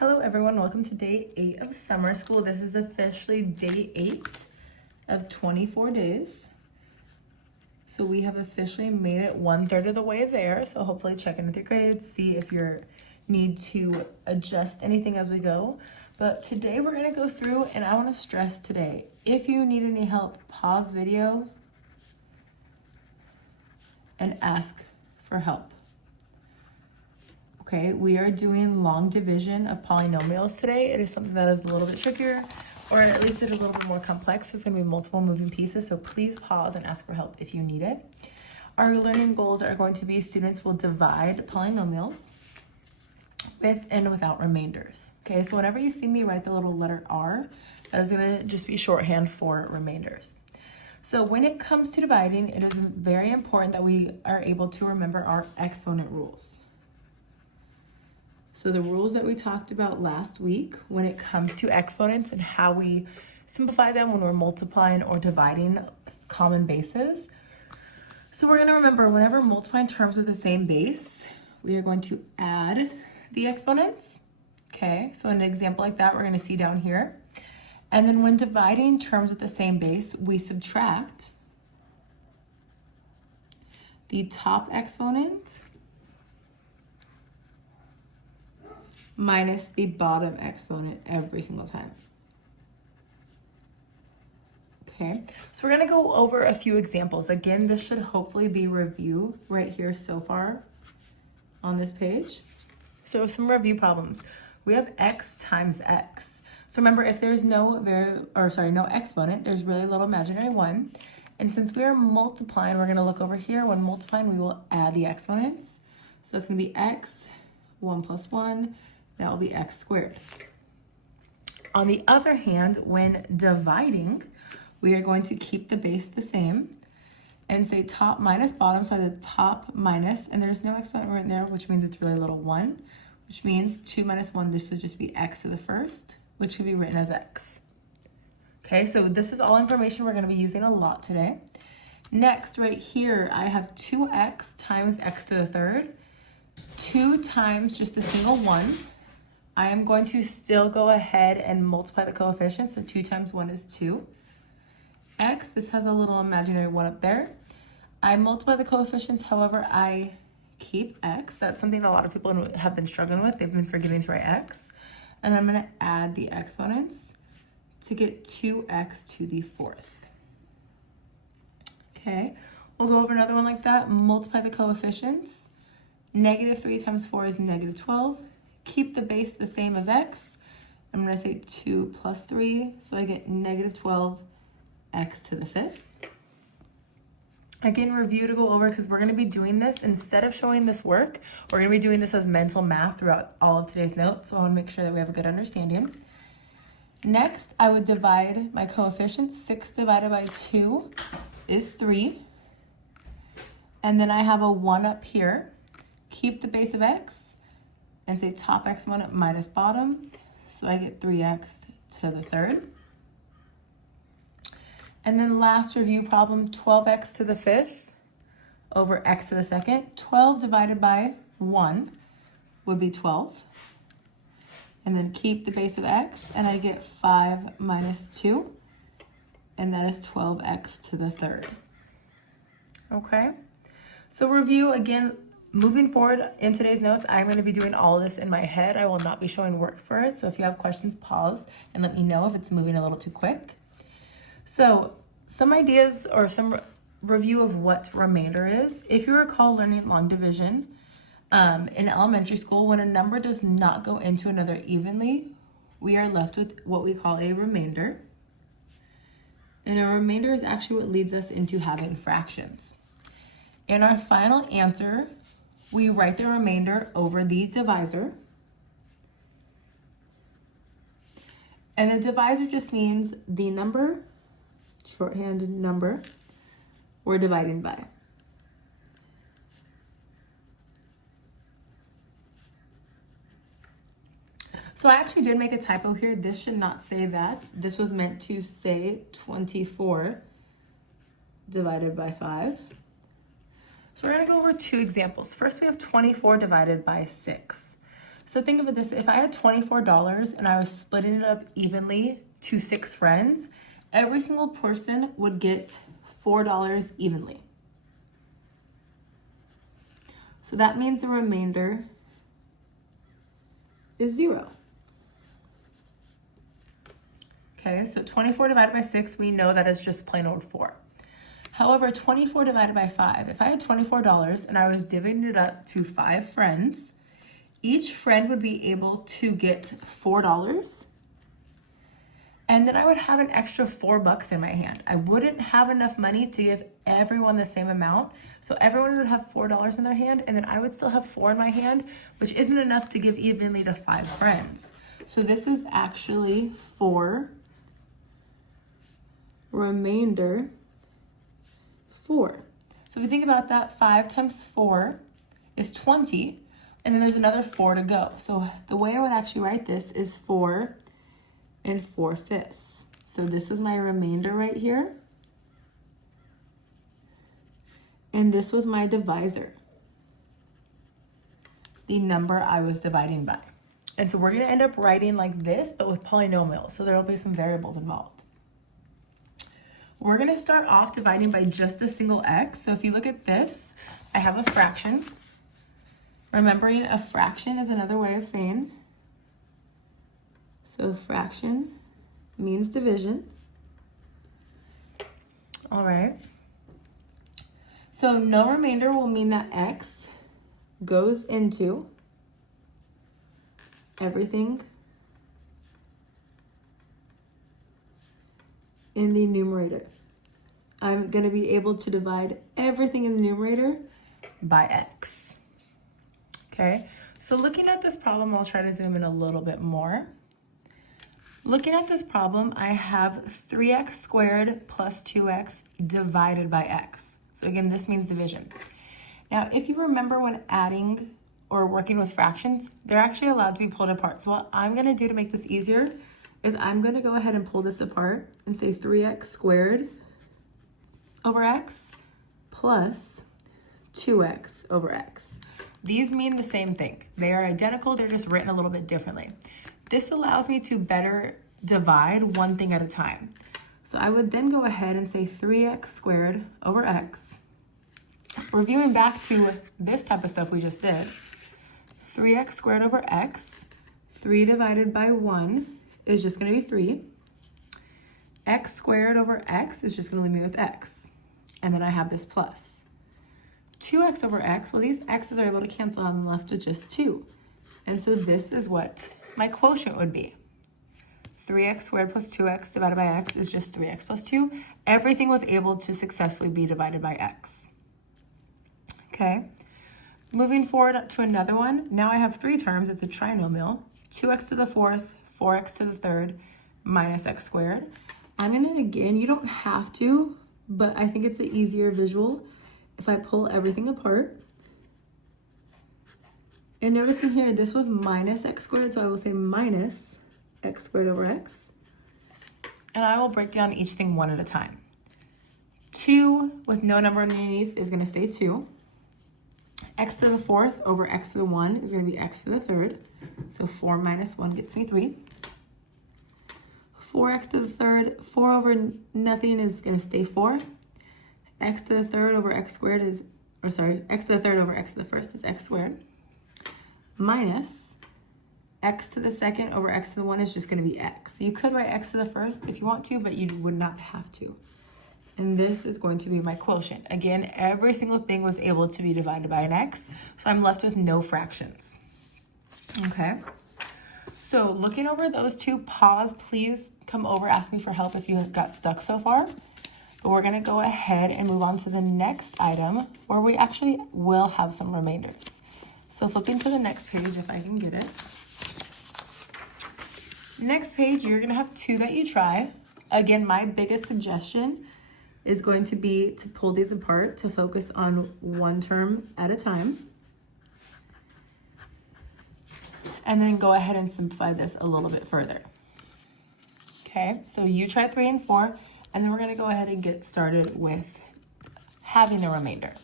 Hello everyone, welcome to day 8 of summer school. This is officially day 8 of 24 days. So we have officially made it 1/3 of the way there. So hopefully check in with your grades, see if you need to adjust anything as we go. But today we're gonna go through, and I wanna stress today, if you need any help, pause video and ask for help. Okay, we are doing long division of polynomials today. It is something that is a little bit trickier, or at least it is a little bit more complex. There's gonna be multiple moving pieces, so please pause and ask for help if you need it. Our learning goals are going to be students will divide polynomials with and without remainders. Okay, so whenever you see me write the little letter R, that is gonna just be shorthand for remainders. So when it comes to dividing, it is very important that we are able to remember our exponent rules. So the rules that we talked about last week when it comes to exponents and how we simplify them when we're multiplying or dividing common bases. So we're gonna remember whenever multiplying terms with the same base, we are going to add the exponents. Okay, so an example like that we're gonna see down here. And then when dividing terms with the same base, we subtract the top exponent minus the bottom exponent every single time. Okay, so we're gonna go over a few examples. Again, this should hopefully be review right here so far on this page. So some review problems. We have x times x. So remember, if there's no exponent, there's really little imaginary one. And since we are multiplying, we're gonna look over here. When multiplying, we will add the exponents. So it's gonna be x, 1 plus 1, that will be x squared. On the other hand, when dividing, we are going to keep the base the same and say top minus bottom, so the top minus, and there's no exponent right there, which means it's really little 1, which means 2 minus 1, this would just be x to the first, which can be written as x. Okay, so this is all information we're gonna be using a lot today. Next, right here, I have 2x times x to the third, 2 times just a single 1. I am going to still go ahead and multiply the coefficients, so 2 times 1 is 2. X, this has a little imaginary 1 up there. I multiply the coefficients, however, I keep x. That's something a lot of people have been struggling with. They've been forgetting to write x. And I'm gonna add the exponents to get 2x to the fourth. Okay, we'll go over another one like that. Multiply the coefficients. -3 times 4 is -12. Keep the base the same as x. I'm gonna say 2 plus 3, so I get -12 x to the fifth. Again, review to go over because we're gonna be doing this instead of showing this work. We're gonna be doing this as mental math throughout all of today's notes, so I wanna make sure that we have a good understanding. Next, I would divide my coefficients. 6 divided by 2 is 3. And then I have a 1 up here. Keep the base of x and say top exponent minus bottom. So I get 3x to the third. And then last review problem, 12x to the fifth over x to the second. 12 divided by 1 would be 12. And then keep the base of x, and I get 5 minus 2, and that is 12x to the third. Okay, so review again. Moving forward in today's notes, I'm going to be doing all of this in my head. I will not be showing work for it. So if you have questions, pause and let me know if it's moving a little too quick. So some ideas or some review of what remainder is. If you recall learning long division in elementary school, when a number does not go into another evenly, we are left with what we call a remainder. And a remainder is actually what leads us into having fractions. In our final answer, we write the remainder over the divisor. And the divisor just means the number, shorthanded number, we're dividing by. So I actually did make a typo here. This should not say that. This was meant to say 24 divided by 5. So we're gonna go over 2 examples. First, we have 24 divided by 6. So think of it this, if I had $24 and I was splitting it up evenly to 6 friends, every single person would get $4 evenly. So that means the remainder is 0. Okay, so 24 divided by 6, we know that it's just plain old 4. However, 24 divided by 5, if I had $24 and I was divvying it up to 5 friends, each friend would be able to get $4. And then I would have an extra $4 in my hand. I wouldn't have enough money to give everyone the same amount. So everyone would have $4 in their hand, and then I would still have 4 in my hand, which isn't enough to give evenly to 5 friends. So this is actually 4, remainder 4. So if you think about that, 5 times 4 is 20, and then there's another 4 to go. So the way I would actually write this is 4 4/5. So this is my remainder right here. And this was my divisor, the number I was dividing by. And so we're going to end up writing like this, but with polynomials. So there will be some variables involved. We're going to start off dividing by just a single x. So if you look at this, I have a fraction. Remembering a fraction is another way of saying. So fraction means division. All right. So no remainder will mean that x goes into everything in the numerator. I'm going to be able to divide everything in the numerator by x. Okay, so looking at this problem, I'll try to zoom in a little bit more. Looking at this problem, I have 3x squared plus 2x divided by x. So again, this means division. Now, if you remember when adding or working with fractions, they're actually allowed to be pulled apart. So what I'm going to do to make this easier is I'm going to go ahead and pull this apart and say 3x squared over x plus 2x over x. These mean the same thing. They are identical, they're just written a little bit differently. This allows me to better divide one thing at a time. So I would then go ahead and say 3x squared over x. Reviewing back to this type of stuff we just did, 3x squared over x, 3 divided by 1 is just going to be 3. X squared over x is just going to leave me with x. And then I have this plus. 2x over x, well, these x's are able to cancel. I'm left with just 2. And so this is what my quotient would be. 3x squared plus 2x divided by x is just 3x plus 2. Everything was able to successfully be divided by x. Okay. Moving forward to another one. Now I have 3 terms. It's a trinomial. 2x to the 4th, 4x to the 3rd, minus x squared. I'm going to, again, you don't have to, but I think it's an easier visual if I pull everything apart. And notice in here, this was minus x squared, so I will say minus x squared over x. And I will break down each thing one at a time. 2 with no number underneath is going to stay 2. X to the 4th over x to the 1 is going to be x to the 3rd. So 4 minus 1 gets me 3. 4x to the 3rd, 4 over nothing is going to stay 4. X to the 3rd over x squared is, x to the 3rd over x to the 1st is x squared. Minus x to the 2nd over x to the 1 is just going to be x. You could write x to the 1st if you want to, but you would not have to. And this is going to be my quotient. Again, every single thing was able to be divided by an x, so I'm left with no fractions. Okay. So looking over those two, pause, please come over, ask me for help if you got stuck so far. But we're going to go ahead and move on to the next item where we actually will have some remainders. So flipping to the next page, if I can get it. Next page, you're going to have 2 that you try. Again, my biggest suggestion is going to be to pull these apart to focus on one term at a time. And then go ahead and simplify this a little bit further. Okay, so you try 3 and 4, and then we're going to go ahead and get started with having a remainder.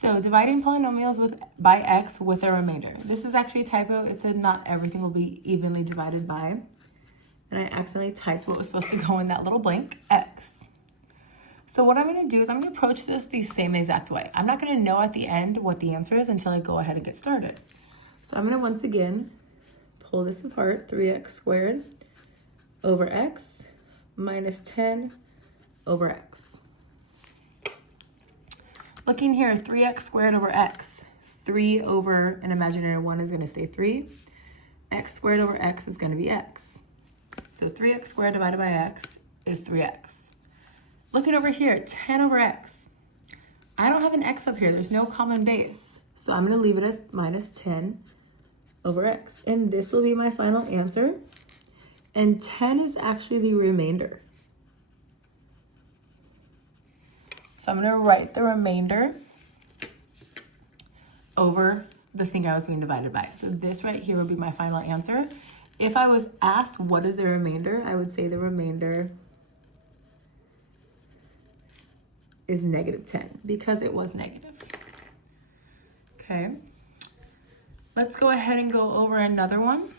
So dividing polynomials by x with a remainder. This is actually a typo. It said not everything will be evenly divided by. And I accidentally typed what was supposed to go in that little blank, x. So what I'm going to do is I'm going to approach this the same exact way. I'm not going to know at the end what the answer is until I go ahead and get started. So I'm going to once again pull this apart, 3x squared over x minus 10 over x. Looking here, 3x squared over x. 3 over an imaginary 1 is going to stay 3. X squared over x is going to be x. So 3x squared divided by x is 3x. Looking over here, 10 over x. I don't have an x up here. There's no common base. So I'm going to leave it as minus 10 over x. And this will be my final answer. And 10 is actually the remainder. So I'm going to write the remainder over the thing I was being divided by. So this right here would be my final answer. If I was asked what is the remainder, I would say the remainder is negative 10 because it was negative. Okay. Let's go ahead and go over another one.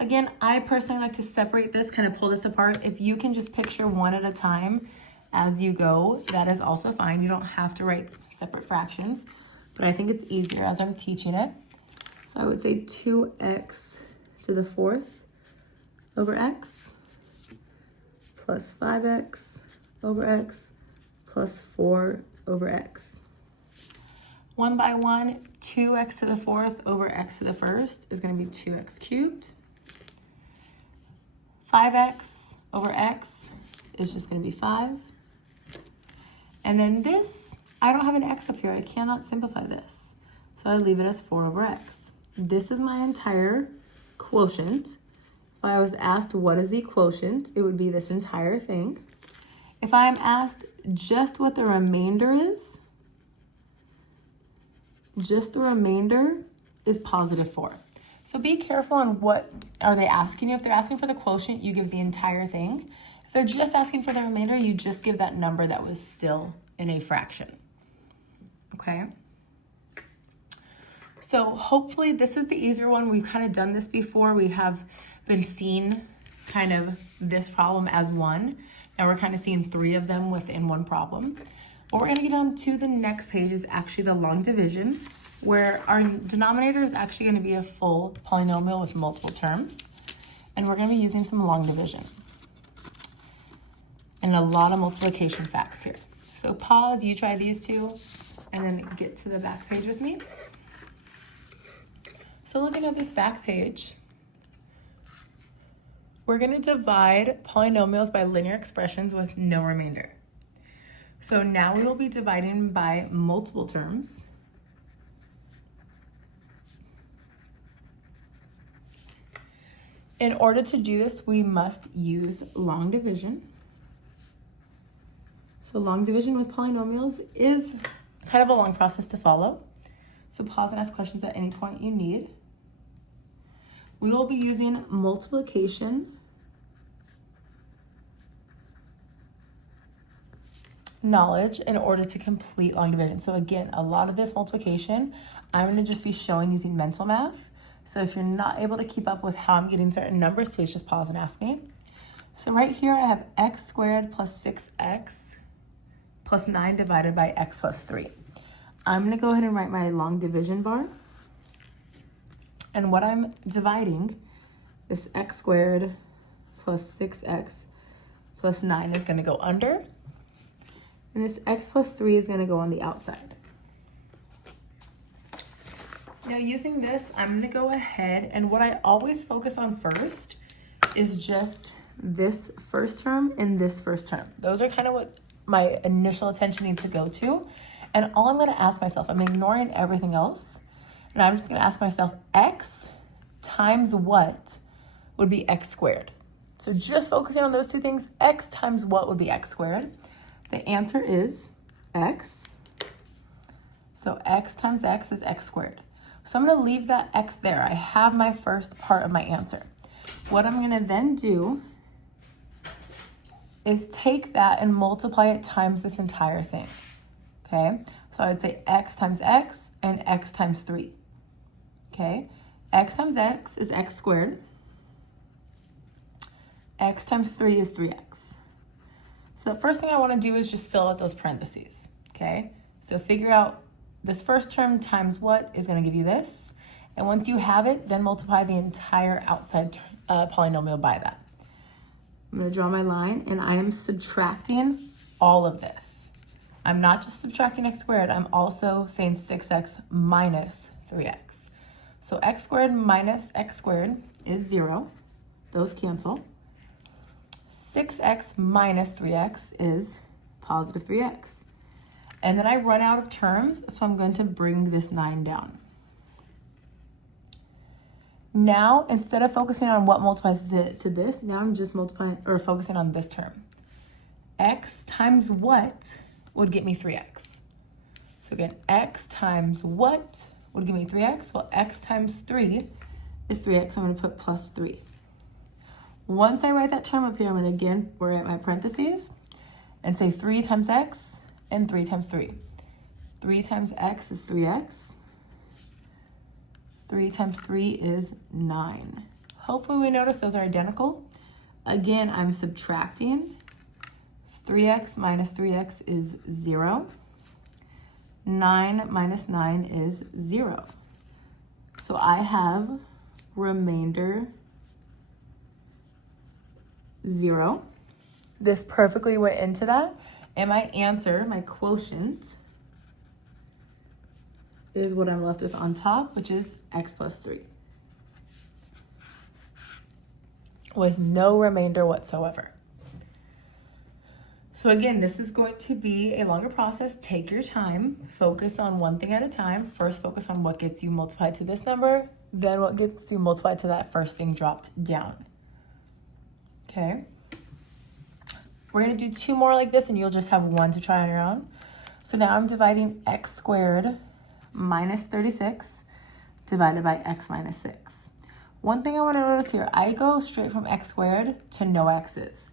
Again, I personally like to separate this, kind of pull this apart. If you can just picture one at a time as you go, that is also fine. You don't have to write separate fractions, but I think it's easier as I'm teaching it. So I would say 2x to the 4th over x plus 5x over x plus 4 over x. 1 by 1, 2x to the 4th over x to the 1st is going to be 2x cubed. 5x over x is just going to be 5. And then this, I don't have an x up here. I cannot simplify this. So I leave it as 4 over x. This is my entire quotient. If I was asked what is the quotient, it would be this entire thing. If I am asked just what the remainder is, just the remainder is positive 4. So be careful on what are they asking you. If they're asking for the quotient, you give the entire thing. If they're just asking for the remainder, you just give that number that was still in a fraction. Okay? So hopefully this is the easier one. We've kind of done this before. We have been seeing kind of this problem as one. Now we're kind of seeing 3 of them within one problem. What we're going to get on to the next page is actually the long division, where our denominator is actually going to be a full polynomial with multiple terms. And we're going to be using some long division and a lot of multiplication facts here. So pause, you try these two, and then get to the back page with me. So looking at this back page, we're going to divide polynomials by linear expressions with no remainder. So now we will be dividing by multiple terms. In order to do this, we must use long division. So long division with polynomials is kind of a long process to follow. So pause and ask questions at any point you need. We will be using multiplication, knowledge in order to complete long division. So again, a lot of this multiplication, I'm going to just be showing using mental math. So if you're not able to keep up with how I'm getting certain numbers, please just pause and ask me. So right here, I have x squared plus 6x plus 9 divided by x plus 3. I'm going to go ahead and write my long division bar. And what I'm dividing is x squared plus 6x plus 9 is going to go under. And this x plus 3 is going to go on the outside. Now using this, I'm going to go ahead, and what I always focus on first is just this first term and this first term. Those are kind of what my initial attention needs to go to. And all I'm going to ask myself, I'm ignoring everything else, and I'm just going to ask myself, x times what would be x squared? So just focusing on those two things, x times what would be x squared? The answer is x. So x times x is x squared. So I'm going to leave that x there. I have my first part of my answer. What I'm going to then do is take that and multiply it times this entire thing. okay? So I would say x times x and x times 3, okay? X times x is x squared. X times 3 is 3x. So the first thing I want to do is just fill out those parentheses, okay? So figure out this first term times what is going to give you this. And once you have it, then multiply the entire outside polynomial by that. I'm going to draw my line, and I am subtracting all of this. I'm not just subtracting x squared, I'm also saying 6x minus 3x. So x squared minus x squared is 0. Those cancel. 6x minus 3x is positive 3x. And then I run out of terms, so I'm going to bring this 9 down. Now, instead of focusing on what multiplies it to this, now I'm just multiplying or focusing on this term. X times what would get me 3x? So again, x times what would give me 3x? Well, x times 3 is 3x, so I'm going to put plus 3. Once I write that term up here, I'm going to again write my parentheses and say 3 times x and 3 times 3. 3 times x is 3x. 3 times 3 is 9. Hopefully we notice those are identical. Again, I'm subtracting. 3x minus 3x is 0. 9 minus 9 is 0. So I have remainder 0. This perfectly went into that. And my answer, my quotient, is what I'm left with on top, which is x plus 3. With no remainder whatsoever. So again, this is going to be a longer process. Take your time. Focus on one thing at a time. First, focus on what gets you multiplied to this number, then what gets you multiplied to that first thing dropped down. Okay? We're going to do 2 more like this, and you'll just have 1 to try on your own. So now I'm dividing x squared minus 36 divided by x minus 6. One thing I want to notice here, I go straight from x squared to no x's.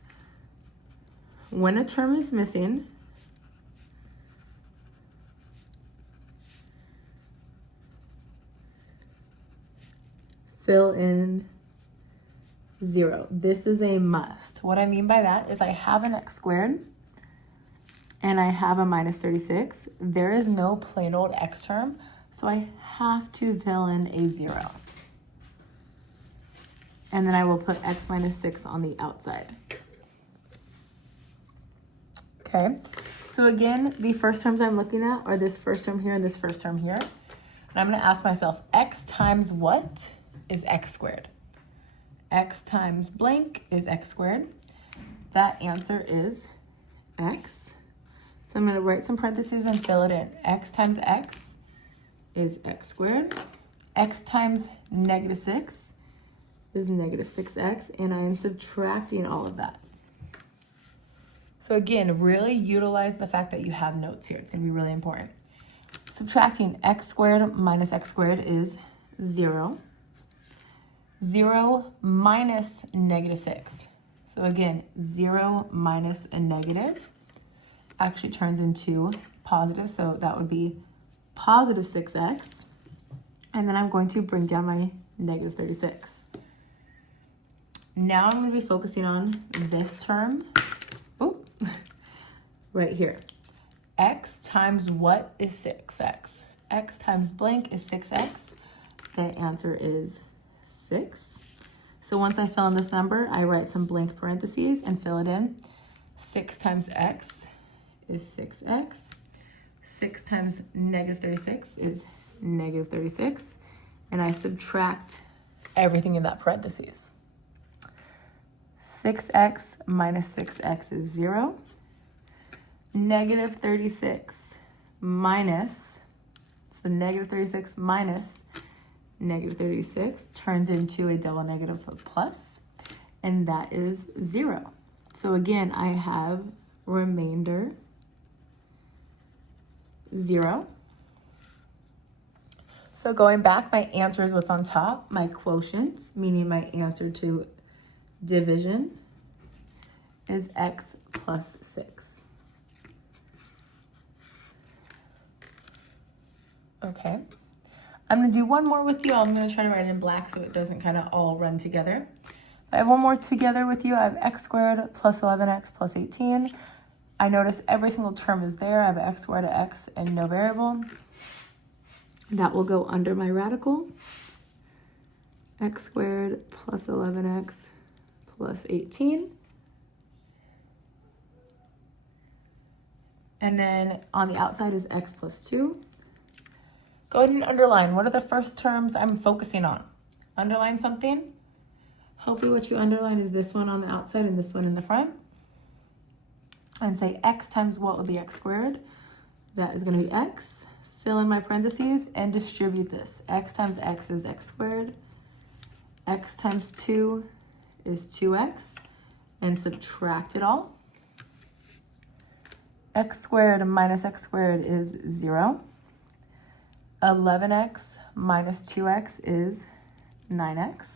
When a term is missing, fill in 0. This is a must. What I mean by that is I have an x squared and I have a minus 36. There is no plain old x term, so I have to fill in a 0. And then I will put x minus 6 on the outside. Okay, so again, the first terms I'm looking at are this first term here and this first term here. And I'm going to ask myself, x times what is x squared? X times blank is x squared. That answer is x. So I'm going to write some parentheses and fill it in. X times x is x squared. X times negative 6 is negative 6x, and I am subtracting all of that. So again, really utilize the fact that you have notes here. It's going to be really important. Subtracting x squared minus x squared is 0. 0 minus negative 6. So again, 0 minus a negative actually turns into positive. So that would be positive 6x. And then I'm going to bring down my negative 36. Now I'm going to be focusing on this term. Oh, right here. X times what is 6x? X times blank is 6x. The answer is 6. So once I fill in this number, I write some blank parentheses and fill it in. 6 times x is 6x. 6 times negative 36 is negative 36. And I subtract everything in that parentheses. 6x minus 6x is 0. Negative 36 minus, so negative 36 minus negative 36 turns into a double negative of plus, and that is 0. So again, I have remainder 0. So going back, my answer is what's on top. My quotient, meaning my answer to division, is x plus 6. Okay. I'm going to do one more with you. I'm going to try to write it in black so it doesn't kind of all run together. I have one more together with you. I have x squared plus 11x plus 18. I notice every single term is there. I have x squared to x and no variable. That will go under my radical. X squared plus 11x plus 18. And then on the outside is x plus 2. Go ahead and underline. What are the first terms I'm focusing on? Underline something. Hopefully what you underline is this one on the outside and this one in the front. And say x times what would be x squared? That is going to be x. Fill in my parentheses and distribute this. X times x is x squared. X times 2 is 2x. And subtract it all. X squared minus x squared is 0. 11x minus 2x is 9x.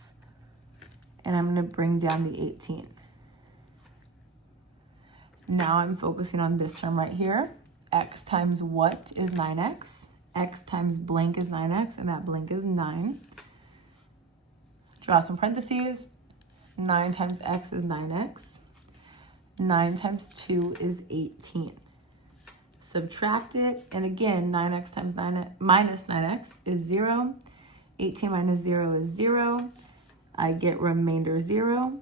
And I'm going to bring down the 18. Now I'm focusing on this term right here. X times what is 9x? X times blank is 9x, and that blank is 9. Draw some parentheses. 9 times x is 9x. 9 times 2 is 18. Subtract it, and again, 9x times 9 minus 9x is 0. 18 minus 0 is 0. I get remainder 0.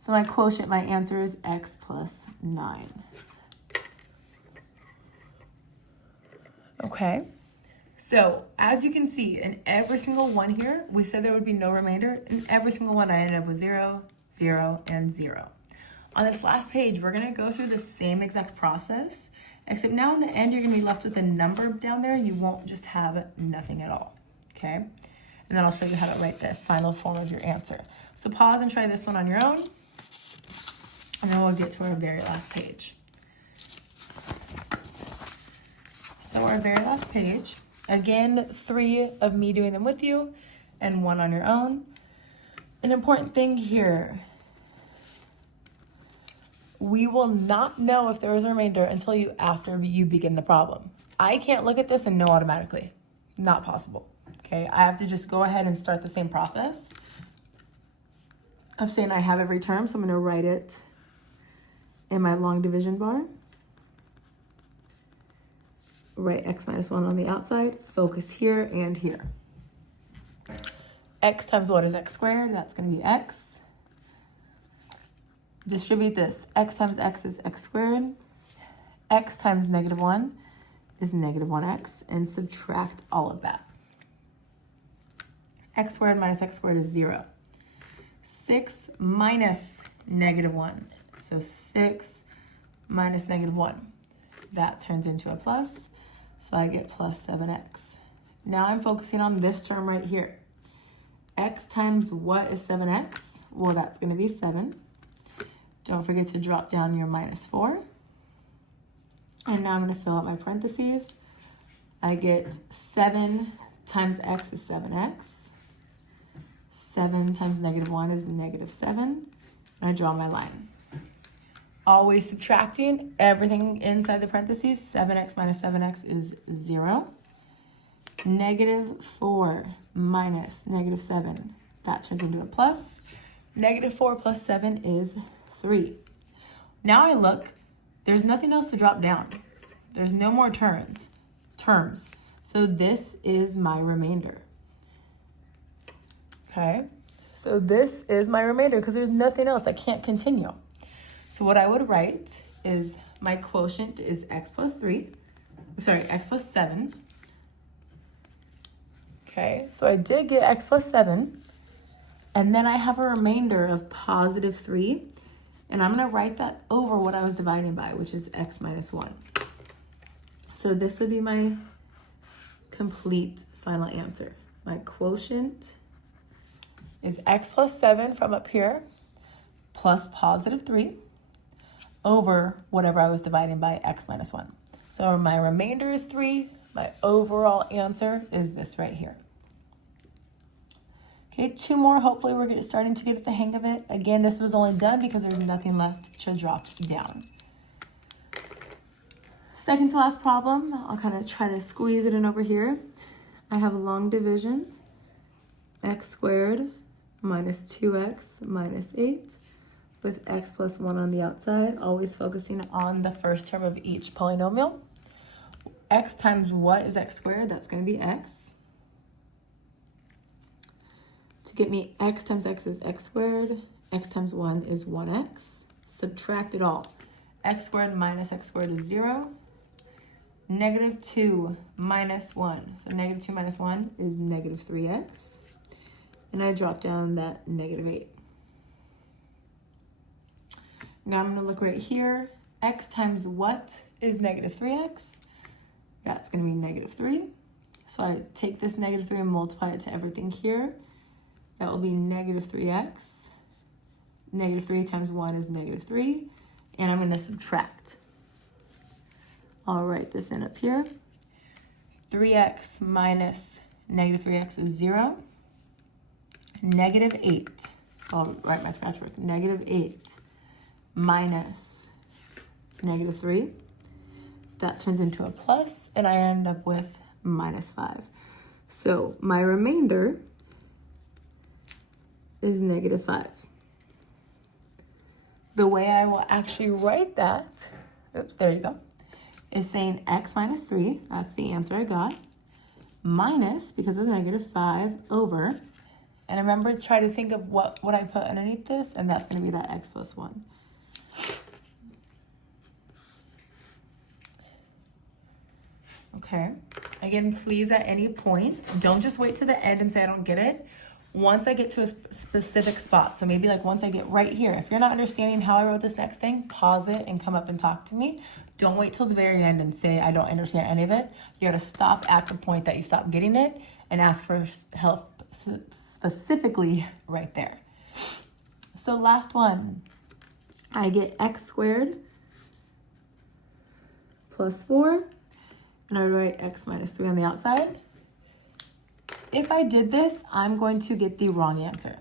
So my quotient, my answer is x plus 9. Okay, so as you can see, in every single one here, we said there would be no remainder. In every single one, I ended up with 0, 0, and 0. On this last page, we're going to go through the same exact process, except now in the end, you're going to be left with a number down there. You won't just have nothing at all, okay? And then I'll show you how to write the final form of your answer. So pause and try this one on your own, and then we'll get to our very last page. So our very last page, again, 3 of me doing them with you and 1 on your own. An important thing here, we will not know if there is a remainder until after you begin the problem. I can't look at this and know automatically. Not possible. Okay, I have to just go ahead and start the same process of saying I have every term, so I'm going to write it in my long division bar. Write x minus 1 on the outside, focus here and here. X times what is x squared? That's going to be x. Distribute this. X times x is x squared. X times negative 1 is negative 1x, and subtract all of that. X squared minus x squared is 0. 6 minus negative 1. So 6 minus negative 1. That turns into a plus. So I get plus 7x. Now I'm focusing on this term right here. X times what is 7x? Well, that's going to be 7. Don't forget to drop down your minus 4. And now I'm going to fill out my parentheses. I get 7 times x is 7x. 7 times negative 1 is negative 7. And I draw my line. Always subtracting everything inside the parentheses. 7x minus 7x is 0. Negative 4 minus negative 7. That turns into a plus. Negative 4 plus 7 is 3. Now I look, there's nothing else to drop down. There's no more terms. So this is my remainder. Okay, so this is my remainder because there's nothing else. I can't continue. So what I would write is my quotient is x plus 7. Okay, so I did get x plus 7. And then I have a remainder of positive 3. And I'm going to write that over what I was dividing by, which is x minus 1. So this would be my complete final answer. My quotient is x plus 7 from up here plus positive 3 over whatever I was dividing by x minus 1. So my remainder is 3. My overall answer is this right here. Okay, 2 more. Hopefully we're starting to get the hang of it. Again, this was only done because there's nothing left to drop down. Second to last problem, I'll kind of try to squeeze it in over here. I have a long division, x squared minus 2x minus 8 with x plus 1 on the outside, always focusing on the first term of each polynomial. X times what is x squared? That's going to be x. To get me x times x is x squared, x times 1 is 1x. Subtract it all. X squared minus x squared is 0. Negative 2 minus 1. So negative 2 minus 1 is negative 3x. And I drop down that negative 8. Now I'm going to look right here. X times what is negative 3x? That's going to be negative 3. So I take this negative 3 and multiply it to everything here. That will be negative 3x. Negative 3 times 1 is negative 3. And I'm going to subtract. I'll write this in up here. 3x minus negative 3x is 0. Negative 8. So I'll write my scratch work. Negative 8 minus negative 3. That turns into a plus, and I end up with minus 5. So my remainder is negative 5. The way I will actually write that, oops, there you go, is saying x minus 3, that's the answer I got, minus, because it was negative 5, over, and remember, try to think of what I put underneath this, and that's going to be that x plus 1. Okay, again, please at any point, don't just wait to the end and say I don't get it. Once I get to a specific spot, so maybe like once I get right here, if you're not understanding how I wrote this next thing, pause it and come up and talk to me. Don't wait till the very end and say I don't understand any of it. You gotta stop at the point that you stop getting it and ask for help specifically right there. So last one, I get x squared plus 4, and I write x minus 3 on the outside. If I did this, I'm going to get the wrong answer.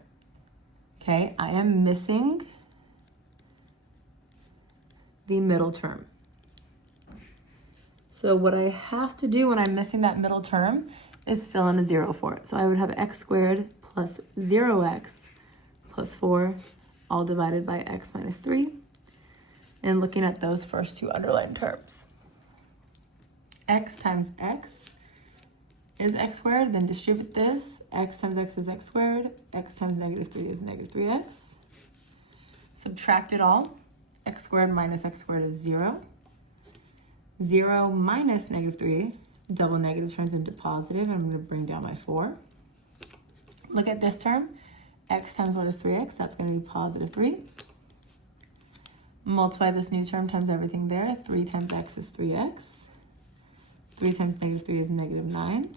Okay, I am missing the middle term. So what I have to do when I'm missing that middle term is fill in a 0 for it. So I would have x squared plus 0x plus 4, all divided by x minus 3. And looking at those first two underlined terms. X times x is x squared, then distribute this. X times x is x squared. X times negative 3 is negative 3x. Subtract it all. X squared minus x squared is 0. 0 minus negative 3, double negative turns into positive. I'm going to bring down my 4. Look at this term. X times what is 3x? That's going to be positive 3. Multiply this new term times everything there. 3 times x is 3x. 3 times negative 3 is negative 9.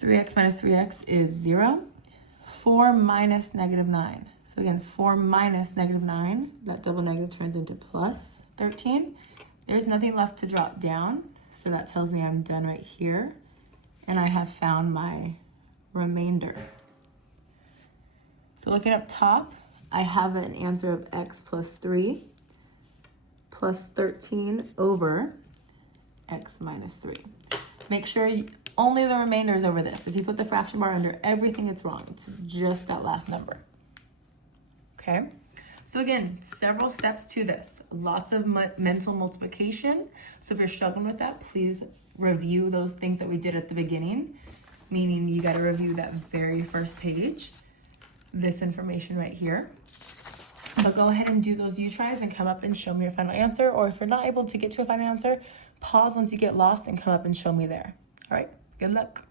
3x minus 3x is 0. 4 minus negative 9. So again, 4 minus negative 9, that double negative turns into plus 13. There's nothing left to drop down, so that tells me I'm done right here. And I have found my remainder. So looking up top, I have an answer of x plus 3 plus 13 over x minus 3. Make sure only the remainder is over this. If you put the fraction bar under everything, it's wrong. It's just that last number. Okay? So again, several steps to this. Lots of mental multiplication. So if you're struggling with that, please review those things that we did at the beginning, meaning you got to review that very first page, this information right here. But go ahead and do those U-tries and come up and show me your final answer. Or if you're not able to get to a final answer, pause once you get lost and come up and show me there. All right, good luck.